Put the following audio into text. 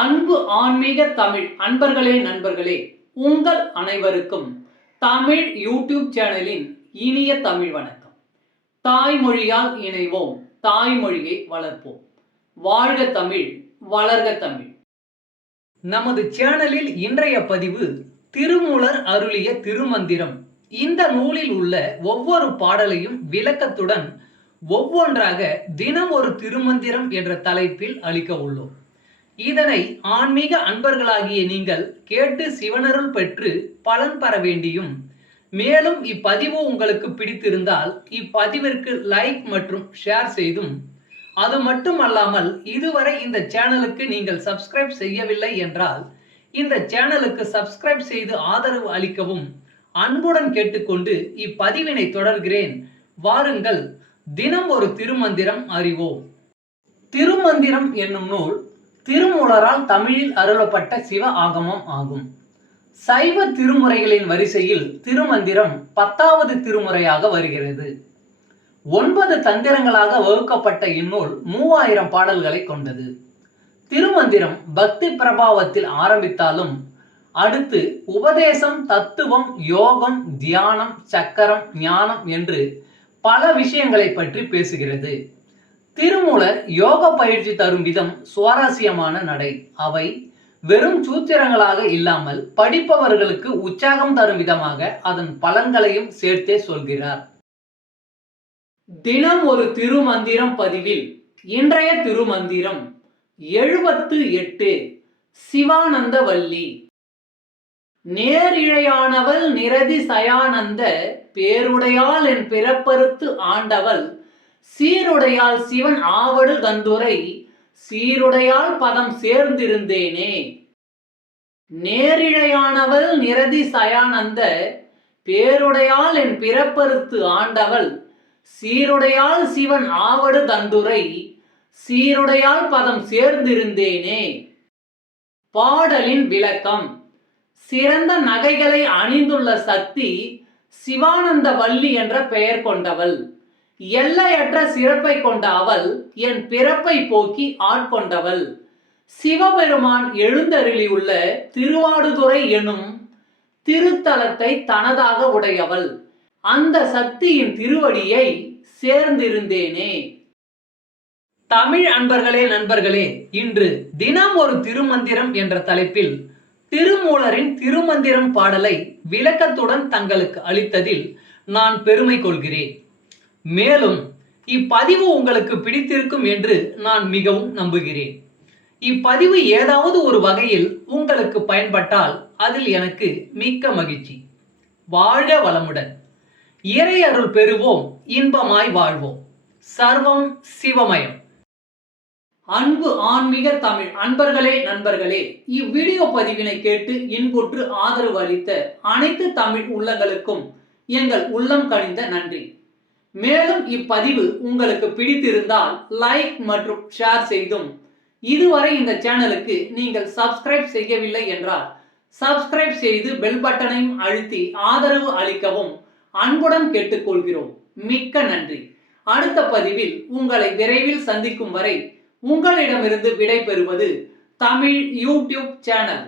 அன்பு ஆன்மீக தமிழ் அன்பர்களே நண்பர்களே, உங்கள் அனைவருக்கும் தமிழ் யூடியூப் சேனலின் இனிய தமிழ் வணக்கம். தாய்மொழியால் இணைவோம், தாய்மொழியை வளர்ப்போம். வாழ்க தமிழ், வளர்க தமிழ். நமது சேனலில் இன்றைய பதிவு திருமூலர் அருளிய திருமந்திரம். இந்த நூலில் உள்ள ஒவ்வொரு பாடலையும் விளக்கத்துடன் ஒவ்வொன்றாக தினம் ஒரு திருமந்திரம் என்ற தலைப்பில் அளிக்க உள்ளோம். இதனை ஆன்மீக அன்பர்களாகிய நீங்கள் கேட்டு சிவனருள் பெற்று பலன் பெற வேண்டியும், மேலும் இப்பதிவு உங்களுக்கு பிடித்திருந்தால் இப்பதிவிற்கு லைக் மற்றும் ஷேர் செய்தும், அது மட்டுமல்லாமல் இதுவரை இந்த சேனலுக்கு நீங்கள் சப்ஸ்கிரைப் செய்யவில்லை என்றால் இந்த சேனலுக்கு சப்ஸ்கிரைப் செய்து ஆதரவு அளிக்கவும் அன்புடன் கேட்டுக்கொண்டு இப்பதிவினை தொடர்கிறேன். வாருங்கள், தினம் ஒரு திருமந்திரம் அறிவோம். திருமந்திரம் என்னும் நூல் திருமூலரால் தமிழில் அருளப்பட்ட சிவ ஆகமம் ஆகும். சைவ திருமுறைகளின் வரிசையில் திருமந்திரம் 10வது திருமுறையாக வருகிறது. 9 தந்திரங்களாக வகுக்கப்பட்ட இந்நூல் 3000 பாடல்களை கொண்டது. திருமந்திரம் பக்தி பிரபாவத்தில் ஆரம்பித்தாலும் அடுத்து உபதேசம், தத்துவம், யோகம், தியானம், சக்கரம், ஞானம் என்று பல விஷயங்களை பற்றி பேசுகிறது. திருமூலர் யோக பயிற்சி தரும் விதம் சுவாரஸ்யமான நடை. அவை வெறும் சூத்திரங்களாக இல்லாமல் படிப்பவர்களுக்கு உற்சாகம் தரும் விதமாக அதன் பலன்களையும் சேர்த்தே சொல்கிறார். தினம் ஒரு திருமந்திரம் பதிவில் இன்றைய திருமந்திரம் 78. சிவானந்த வள்ளி. நேரிழையானவள் நிரதி சயானந்த பேருடையாள் என் பிறப்பறுத்து ஆண்டவள் சீருடையால் சிவன் ஆவடு தந்துரை சீருடையால் பதம் சேர்ந்திருந்தேனே. நேரிழையானவள் நிரதி சயானந்த பேருடையால் என் பிறப்பறுத்து ஆண்டவள் சீருடையால் சிவன் ஆவடு தந்துரை சீருடையால் பதம் சேர்ந்திருந்தேனே. பாடலின் விளக்கம். சிறந்த நகைகளை அணிந்துள்ள சக்தி சிவானந்த வள்ளி என்ற பெயர் கொண்டவள். எல்லையற்ற சிறப்பை கொண்ட அவள் என் பிறப்பை போக்கி ஆட்கொண்டவள். சிவபெருமான் எழுந்தருளியுள்ள திருவாடுதுறை எனும் திருத்தலத்தை தனதாக உடையவள். அந்த சக்தியின் திருவடியை சேர்ந்திருந்தேனே. தமிழ் அன்பர்களே நண்பர்களே, இன்று தினம் ஒரு திருமந்திரம் என்ற தலைப்பில் திருமூலரின் திருமந்திரம் பாடலை விளக்கத்துடன் தங்களுக்கு அளித்ததில் நான் பெருமை கொள்கிறேன். மேலும் இப்பதிவு உங்களுக்கு பிடித்திருக்கும் என்று நான் மிகவும் நம்புகிறேன். இப்பதிவு ஏதாவது ஒரு வகையில் உங்களுக்கு பயன்பட்டால் அதில் எனக்கு மிக்க மகிழ்ச்சி. வாழ்க வளமுடன். இறை அருள் பெறுவோம், இன்பமாய் வாழ்வோம். சர்வம் சிவமயம். அன்பு ஆன்மீக தமிழ் அன்பர்களே நண்பர்களே, இவ்வீடியோ பதிவினை கேட்டு இன்புற்று ஆதரவு அளித்த அனைத்து தமிழ் உள்ளங்களுக்கும் எங்கள் உள்ளம் கனிந்த நன்றி. மேலும் இப்பதிவு உங்களுக்கு பிடித்திருந்தால் லைக் மற்றும் ஷேர் செய்தும், இதுவரை இந்த சேனலுக்கு நீங்கள் சப்ஸ்கிரைப் செய்யவில்லை என்றால் சப்ஸ்கிரைப் செய்து பெல் பட்டனையும் அழுத்தி ஆதரவு அளிக்கவும் அன்புடன் கேட்டுக்கொள்கிறோம். மிக்க நன்றி. அடுத்த பதிவில் உங்களை விரைவில் சந்திக்கும் வரை உங்களிடமிருந்து விடை பெறுவது தமிழ் யூடியூப் சேனல்.